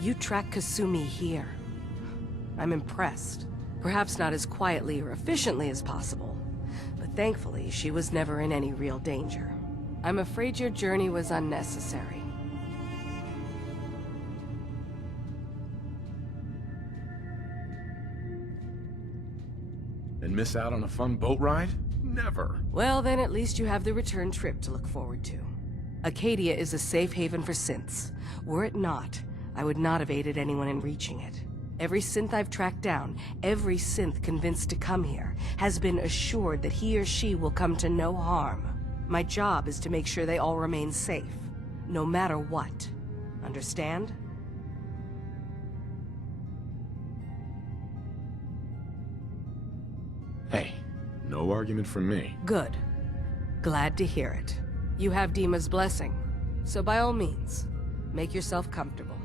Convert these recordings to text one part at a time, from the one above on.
You track Kasumi here. I'm impressed. Perhaps not as quietly or efficiently as possible, but thankfully she was never in any real danger. I'm afraid your journey was unnecessary. And miss out on a fun boat ride? Never. Well, then at least you have the return trip to look forward to. Acadia is a safe haven for synths. Were it not, I would not have aided anyone in reaching it. Every synth I've tracked down, every synth convinced to come here, has been assured that he or she will come to no harm. My job is to make sure they all remain safe, no matter what. Understand? Hey, no argument from me. Good. Glad to hear it. You have Dima's blessing, so by all means, make yourself comfortable.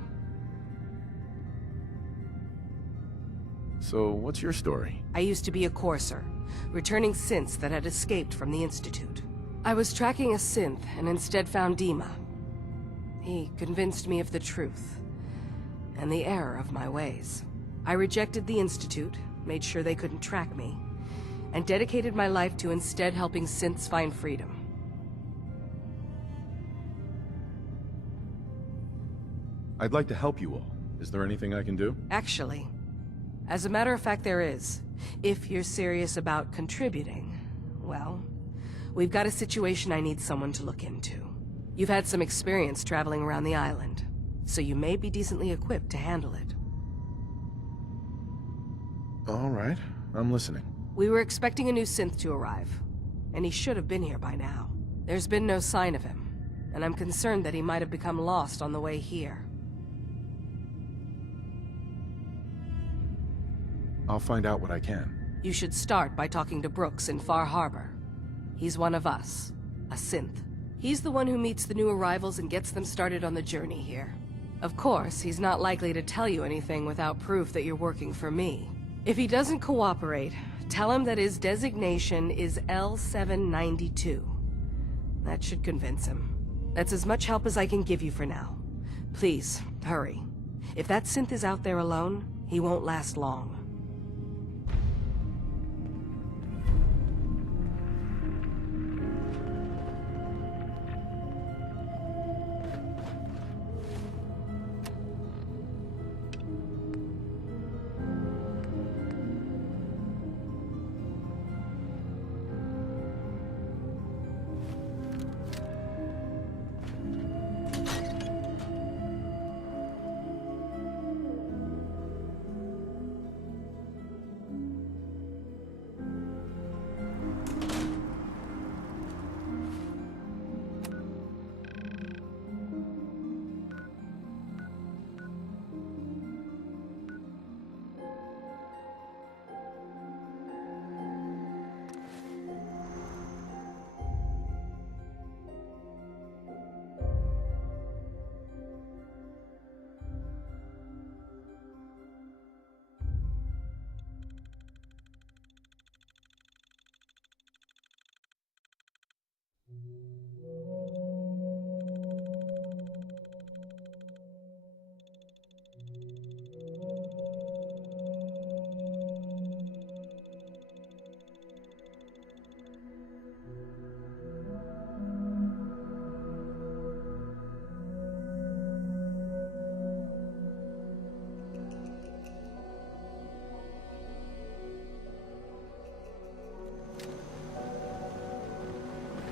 So, what's your story? I used to be a courser, returning synths that had escaped from the Institute. I was tracking a synth and instead found Dima. He convinced me of the truth, and the error of my ways. I rejected the Institute, made sure they couldn't track me, and dedicated my life to instead helping synths find freedom. I'd like to help you all. Is there anything I can do? Actually, as a matter of fact, there is. If you're serious about contributing, well, we've got a situation I need someone to look into. You've had some experience traveling around the island, so you may be decently equipped to handle it. All right, I'm listening. We were expecting a new synth to arrive, and he should have been here by now. There's been no sign of him, and I'm concerned that he might have become lost on the way here. I'll find out what I can. You should start by talking to Brooks in Far Harbor. He's one of us, a synth. He's the one who meets the new arrivals and gets them started on the journey here. Of course, he's not likely to tell you anything without proof that you're working for me. If he doesn't cooperate, tell him that his designation is L792. That should convince him. That's as much help as I can give you for now. Please, hurry. If that synth is out there alone, he won't last long.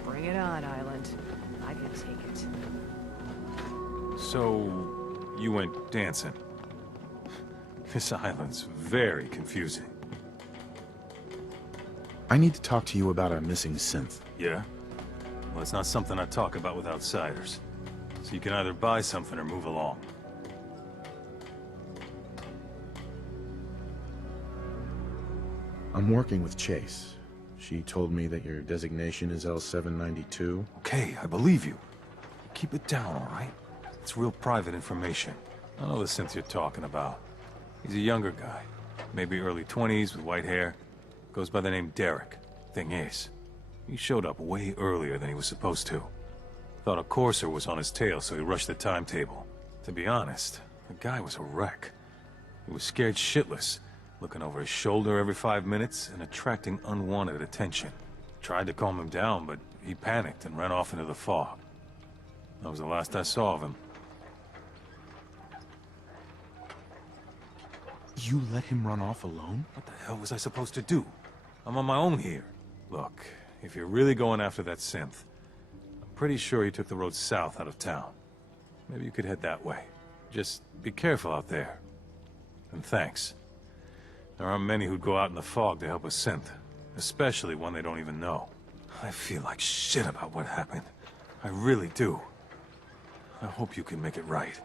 Bring it on, Island. I can take it. So, you went dancing. This island's very confusing. I need to talk to you about our missing synth. Yeah? Well, it's not something I talk about with outsiders. So you can either buy something or move along. I'm working with Chase. She told me that your designation is L792. Okay, I believe you. Keep it down, all right? It's real private information. I know the synth you're talking about. He's a younger guy. Maybe early 20s with white hair. Goes by the name Derek. Thing is, he showed up way earlier than he was supposed to. Thought a courser was on his tail, so he rushed the timetable. To be honest, The guy was a wreck. He was scared shitless, looking over his shoulder every 5 minutes and attracting unwanted attention. Tried to calm him down, but he panicked and ran off into the fog. That was the last I saw of him. You let him run off alone? What the hell was I supposed to do? I'm on my own here. Look, if you're really going after that synth, I'm pretty sure he took the road south out of town. Maybe you could head that way. Just be careful out there. And thanks. There aren't many who'd go out in the fog to help a synth, especially one they don't even know. I feel like shit about what happened. I really do. I hope you can make it right.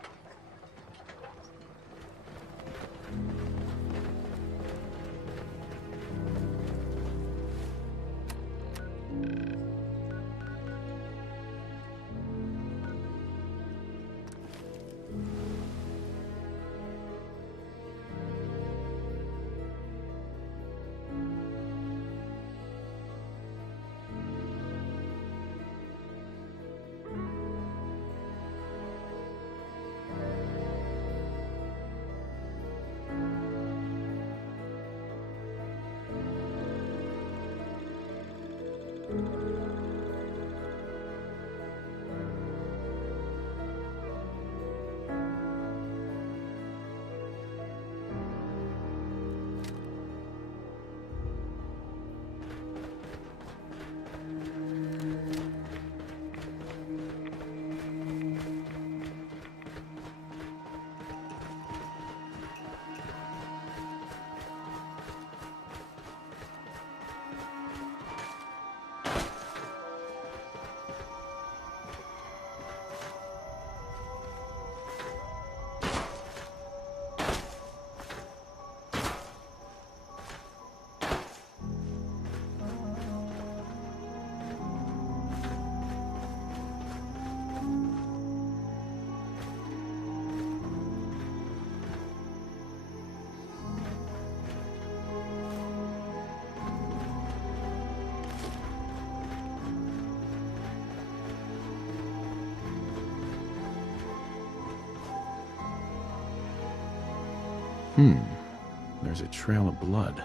There's a trail of blood.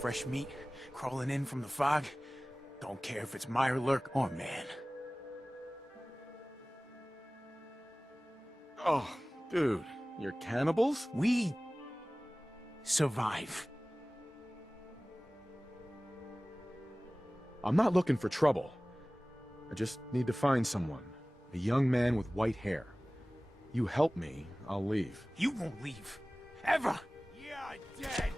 Fresh meat crawling in from the fog. Don't care if it's Meyer, Lurk, or man. Oh, dude, you're cannibals? We survive. I'm not looking for trouble. I just need to find someone. A young man with white hair. You help me, I'll leave. You won't leave. Ever. Yeah, dead.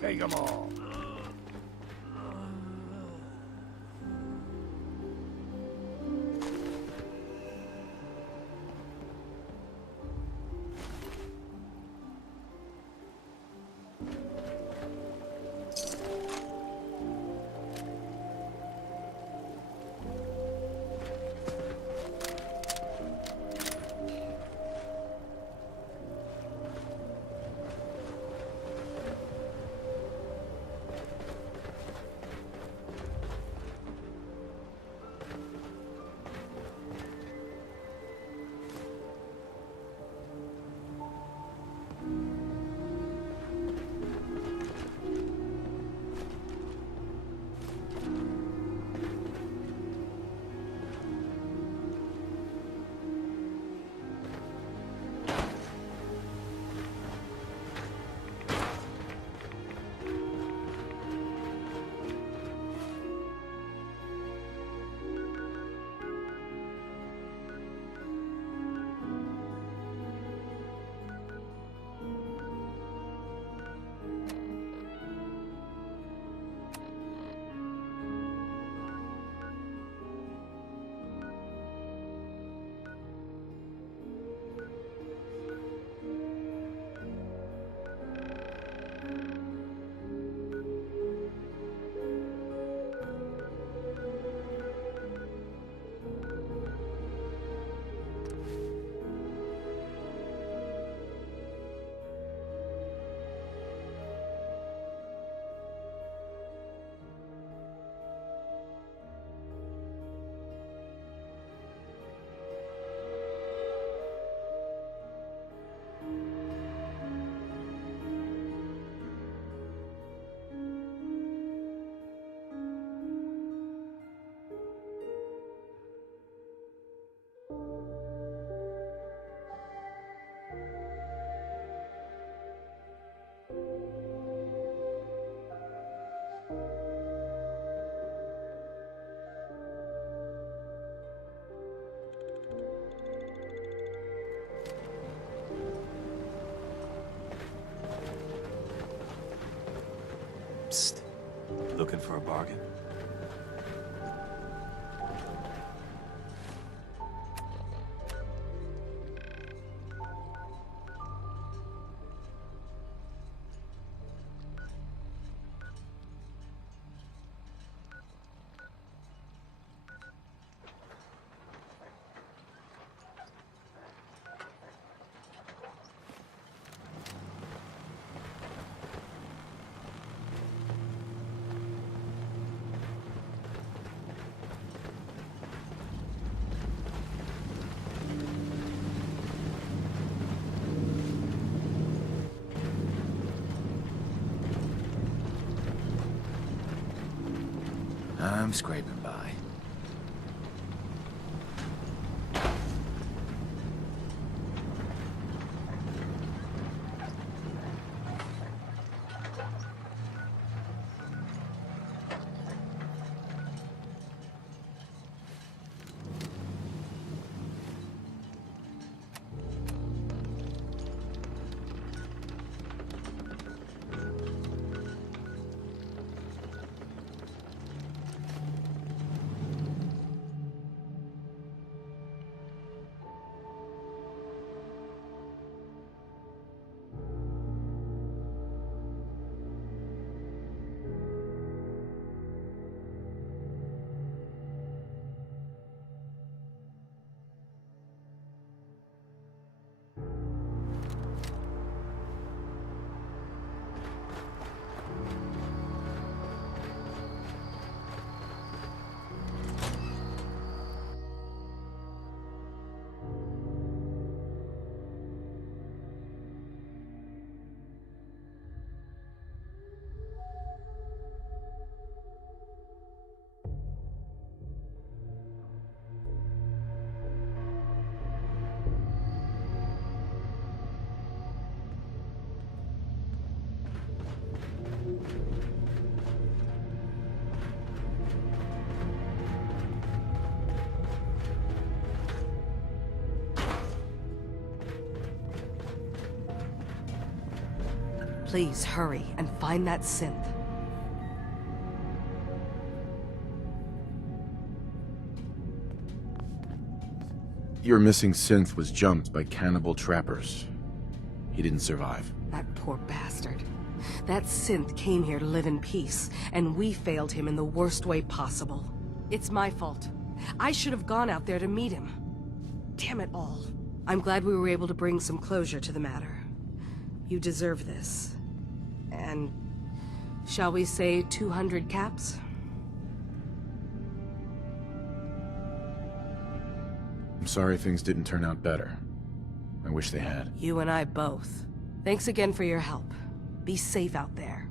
Take them all. looking for a bargain. I'm scraping by. Please hurry and find that synth. Your missing synth was jumped by cannibal trappers. He didn't survive. That poor bastard. That synth came here to live in peace, and we failed him in the worst way possible. It's my fault. I should have gone out there to meet him. Damn it all. I'm glad we were able to bring some closure to the matter. You deserve this. And shall we say 200 caps? I'm sorry things didn't turn out better. I wish they had. You and I both. Thanks again for your help. Be safe out there.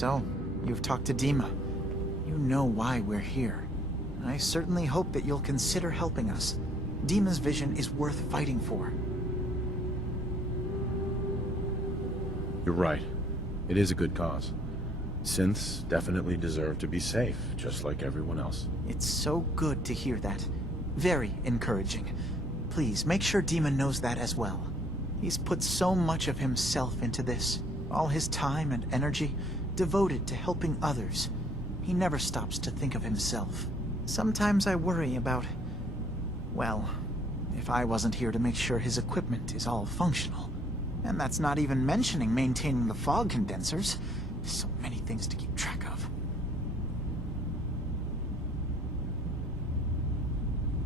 So, you've talked to Dima. You know why we're here. I certainly hope that you'll consider helping us. Dima's vision is worth fighting for. You're right. It is a good cause. Synths definitely deserve to be safe, just like everyone else. It's so good to hear that. Very encouraging. Please, make sure Dima knows that as well. He's put so much of himself into this. All his time and energy devoted to helping others. He never stops to think of himself. Sometimes I worry about... well, if I wasn't here to make sure his equipment is all functional. And that's not even mentioning maintaining the fog condensers. So many things to keep track of.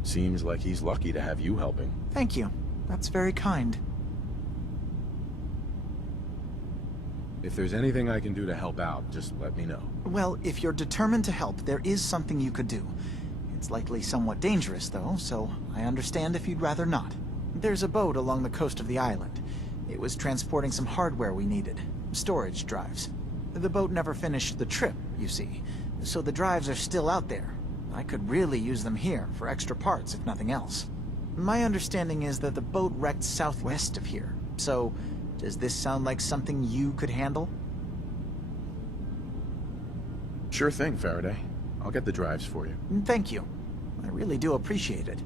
Seems like he's lucky to have you helping. Thank you. That's very kind. If there's anything I can do to help out, just let me know. Well, if you're determined to help, there is something you could do. It's likely somewhat dangerous, though, so I understand if you'd rather not. There's a boat along the coast of the island. It was transporting some hardware we needed. Storage drives. The boat never finished the trip, you see, so the drives are still out there. I could really use them here for extra parts, if nothing else. My understanding is that the boat wrecked southwest of here, so does this sound like something you could handle? Sure thing, Faraday. I'll get the drives for you. Thank you. I really do appreciate it.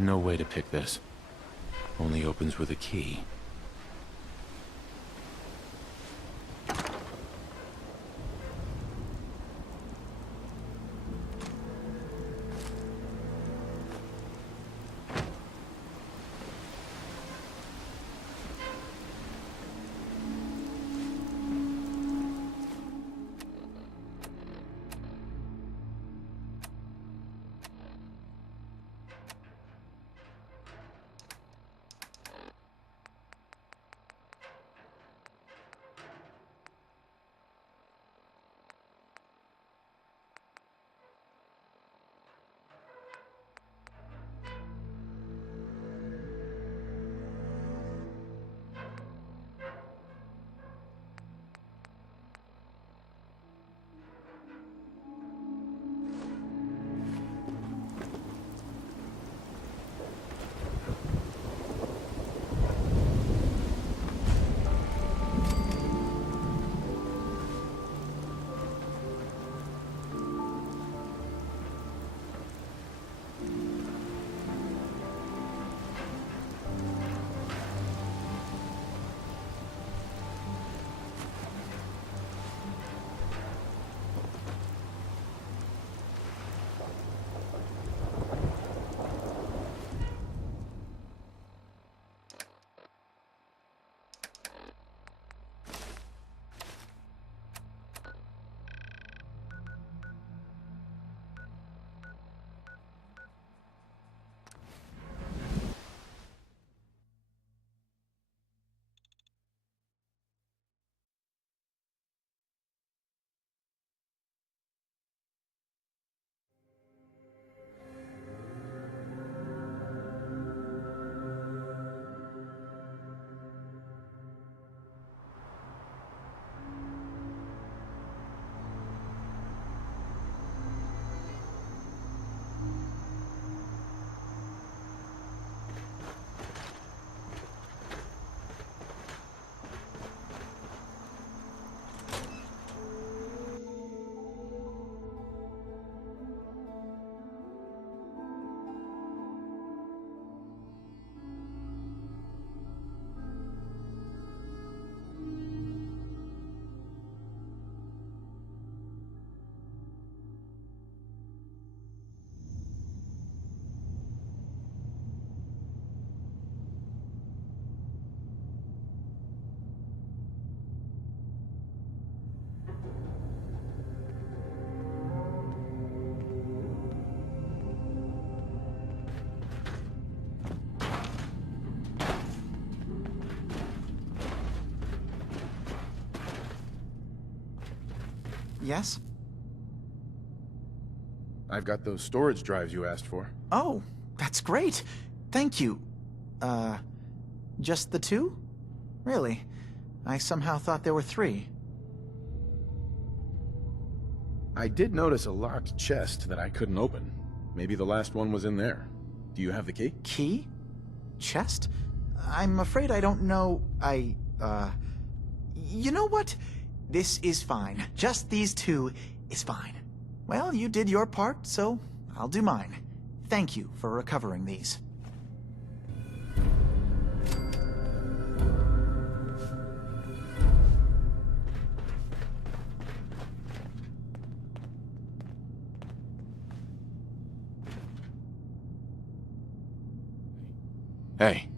No way to pick this. Only opens with a key. Yes? I've got those storage drives you asked for. Oh, that's great. Thank you. Just the two? Really? I somehow thought there were three. I did notice a locked chest that I couldn't open. Maybe the last one was in there. Do you have the key? Key? Chest? I'm afraid I don't know. You know what? This is fine. Just these two is fine. Well, you did your part, so I'll do mine. Thank you for recovering these. Hey,